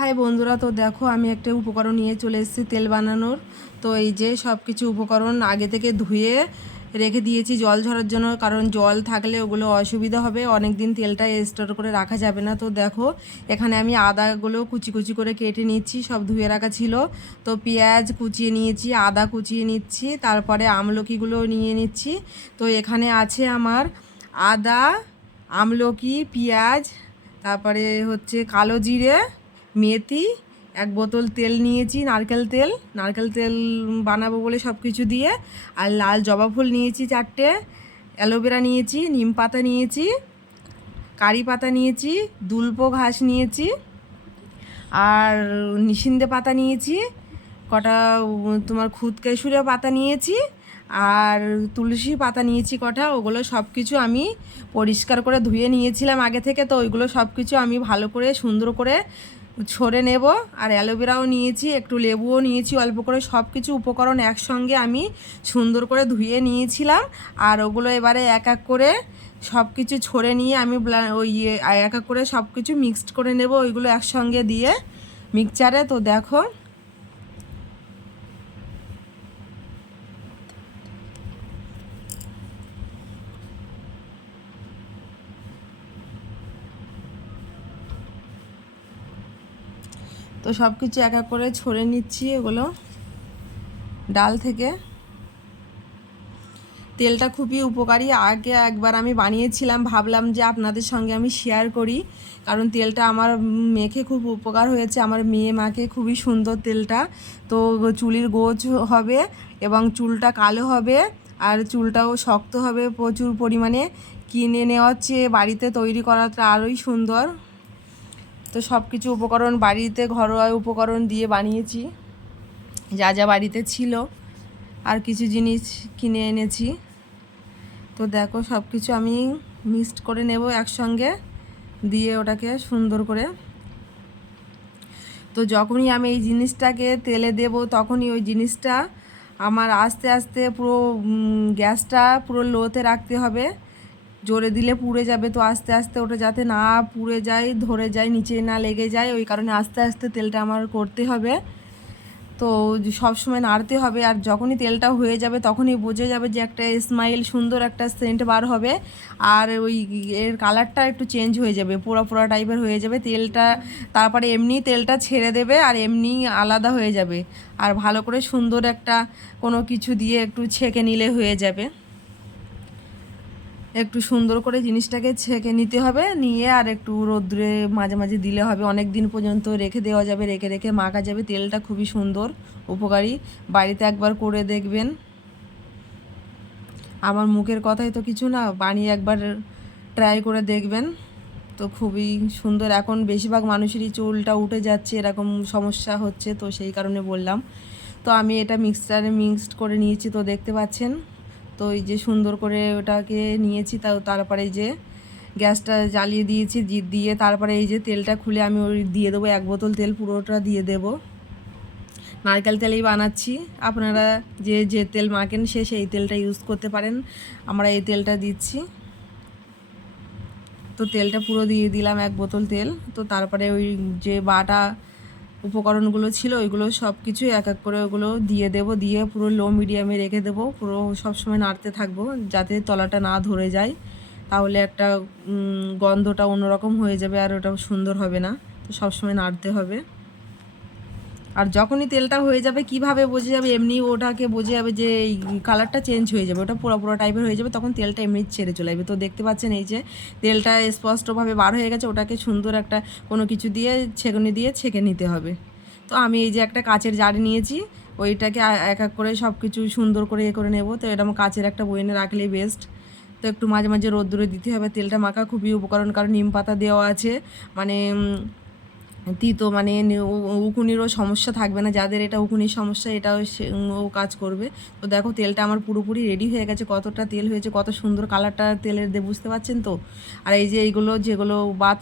High বন্ধুরা, তো দেখো আমি একটা উপকরণ নিয়ে চলে এসেছি তেল বানানোর। তো এই যে সব কিছু উপকরণ আগে থেকে ধুয়ে রেখে দিয়েছি জল ঝরার জন্য, কারণ জল থাকলে ওগুলো অসুবিধা হবে, অনেক দিন তেলটা স্টোর করে রাখা যাবে না। তো দেখো এখানে আমি আদাগুলো কুচি কুচি করে কেটে নিচ্ছি, সব ধুয়ে রাখা ছিল। তো পেঁয়াজ কুচিয়ে নিয়েছি, আদা কুচিয়ে নিচ্ছি, তারপরে আমলকিগুলো নিয়ে নিচ্ছি। তো এখানে আছে আমার আদা, আমলকি, পেঁয়াজ, তারপরে হচ্ছে কালো জিরে, মেথি, এক বোতল তেল নিয়েছি, নারকেল তেল বানাবো বলে সব কিছু দিয়ে। আর লাল জবা ফুল নিয়েছি 4টে, অ্যালোভেরা নিয়েছি, নিম পাতা নিয়েছি, কারি পাতা নিয়েছি, দুল্প ঘাস নিয়েছি, আর নিশিন্দে পাতা নিয়েছি, কটা তোমার খুদকেশুরে পাতা নিয়েছি, আর তুলসী পাতা নিয়েছি কটা। ওগুলো সব কিছু আমি পরিষ্কার করে ধুয়ে নিয়েছিলাম আগে থেকে। তো ওইগুলো সব কিছু আমি ভালো করে সুন্দর করে ছড়ে নেব। আর অ্যালোভেরাও নিয়েছি, একটু লেবুও নিয়েছি অল্প করে। সব কিছু উপকরণ একসঙ্গে আমি সুন্দর করে ধুয়ে নিয়েছিলাম। আর ওগুলো এবারে এক এক করে সব কিছু ছড়ে নিয়ে আমি ওই এক এক করে সব কিছু মিক্সড করে নেব, ওইগুলো একসঙ্গে দিয়ে মিক্সচারে। তো দেখো তো সব কিছু এক এক করে ছড়ে নিচ্ছি এগুলো ডাল থেকে। তেলটা খুবই উপকারী, আগে একবার আমি বানিয়েছিলাম, ভাবলাম যে আপনাদের সঙ্গে আমি শেয়ার করি, কারণ তেলটা আমার মেখে খুব উপকার হয়েছে, আমার মেয়ে মাকে খুবই সুন্দর তেলটা। তো চুলের গোছ হবে এবং চুলটা কালো হবে, আর চুলটাও শক্ত হবে প্রচুর পরিমাণে। কিনে নেওয়ার চেয়ে বাড়িতে তৈরি করাটা আরোই সুন্দর। তো সব কিছু উপকরণ বাড়িতে ঘরোয়া উপকরণ দিয়ে বানিয়েছি, যা যা বাড়িতে ছিল, আর কিছু জিনিস কিনে এনেছি। তো দেখো সব কিছু আমি মিক্সড করে নেব একসঙ্গে দিয়ে ওটাকে সুন্দর করে। তো যখনই আমি এই জিনিসটাকে তেলে দেব, তখনই ওই জিনিসটা আমার আস্তে আস্তে পুরো গ্যাসটা পুরো লোতে রাখতে হবে, জোরে দিলে পুড়ে যাবে। তো আস্তে আস্তে ওটা যাতে না পুড়ে যায়, ধরে যায়, নিচে না লেগে যায়, ওই কারণে আস্তে আস্তে তেলটা আমার করতে হবে। তো সব সময় নাড়তে হবে। আর যখনই তেলটা হয়ে যাবে তখনই বোঝা যাবে যে একটা স্মাইল, সুন্দর একটা সেন্ট বার হবে। আর ওই এর কালারটা একটু চেঞ্জ হয়ে যাবে, পোড়া পোড়া টাইপের হয়ে যাবে তেলটা। তারপরে এমনি তেলটা ছেড়ে দেবে আর এমনি আলাদা হয়ে যাবে। আর ভালো করে সুন্দর একটা কোনো কিছু দিয়ে একটু ছেঁকে নিলে হয়ে যাবে। একটু সুন্দর করে জিনিসটাকে ছেঁকে নিতে হবে, নিয়ে আর একটু রোদ্রে মাঝে মাঝে দিলে হবে, অনেক দিন পর্যন্ত রেখে দেওয়া যাবে, রেখে রেখে মাখা যাবে। তেলটা খুবই সুন্দর উপকারী, বাড়িতে একবার করে দেখবেন। আমার মুখের কথাই তো কিছু না, বানিয়ে একবার ট্রাই করে দেখবেন। তো খুবই সুন্দর। এখন বেশিরভাগ মানুষেরই চুলটা উঠে যাচ্ছে, এরকম সমস্যা হচ্ছে, তো সেই কারণে বললাম। তো আমি এটা মিক্সচারে মিক্সড করে নিয়েছি, তো দেখতে পাচ্ছেন। তো এই যে সুন্দর করে ওটাকে নিয়েছি, তারপরে এই যে গ্যাসটা জ্বালিয়ে দিয়েছি, দিয়ে তারপরে এই যে তেলটা খুলে আমি ওই দিয়ে দেবো, 1 বোতল তেল পুরোটা দিয়ে দেবো। নারকেল তেলেই বানাচ্ছি, আপনারা যে যে তেল মাখেন সেই তেলটা ইউজ করতে পারেন, আমরা এই তেলটা দিচ্ছি। তো তেলটা পুরো দিয়ে দিলাম 1 বোতল তেল। তো তারপরে ওই যে বাটা উপকরণগুলো ছিল ওইগুলো সব কিছু এক এক করে ওগুলো দিয়ে দেব, দিয়ে পুরো লো মিডিয়ামে রেখে দেবো, পুরো সবসময় নাড়তে থাকবো যাতে তলাটা না ধরে যায়, তাহলে একটা গন্ধটা অন্যরকম হয়ে যাবে আর ওটা সুন্দর হবে না। তো সবসময় নাড়তে হবে। আর যখনই তেলটা হয়ে যাবে, কিভাবে বোঝা যাবে, এমনি ওটাকে বোঝা যাবে যে এই কালারটা চেঞ্জ হয়ে যাবে, ওটা পোড়া পোড়া টাইপের হয়ে যাবে, তখন তেলটা এমনি ছেড়ে চলে যাবে। তো দেখতে পাচ্ছেন এই যে তেলটা স্পষ্টভাবে বার হয়ে গেছে, ওটাকে সুন্দর একটা কোনো কিছু দিয়ে ছেঁকনি দিয়ে ছেঁকে নিতে হবে। তো আমি এই যে একটা কাচের জারি নিয়েছি, ওইটাকে এক এক করে সব কিছু সুন্দর করে করে নেব। তো এটা আমার কাচের একটা বয়ামে রাখলেই বেস্ট। তো একটু মাঝে মাঝে রোদ্দুরে দিতে হবে। তেলটা মাখা খুবই উপকরণ, কারণ নিম পাতা দেওয়া আছে, মানে তিতো, মানে উকুনিরও সমস্যা থাকবে না, যাদের এটা উকুনির সমস্যা এটাও ও কাজ করবে। তো দেখো তেলটা আমার পুরোপুরি রেডি হয়ে গেছে, কতটা তেল হয়েছে, কত সুন্দর কালারটা তেলের বুঝতে পারছেন তো। আর এই যে এইগুলো যেগুলো বাদ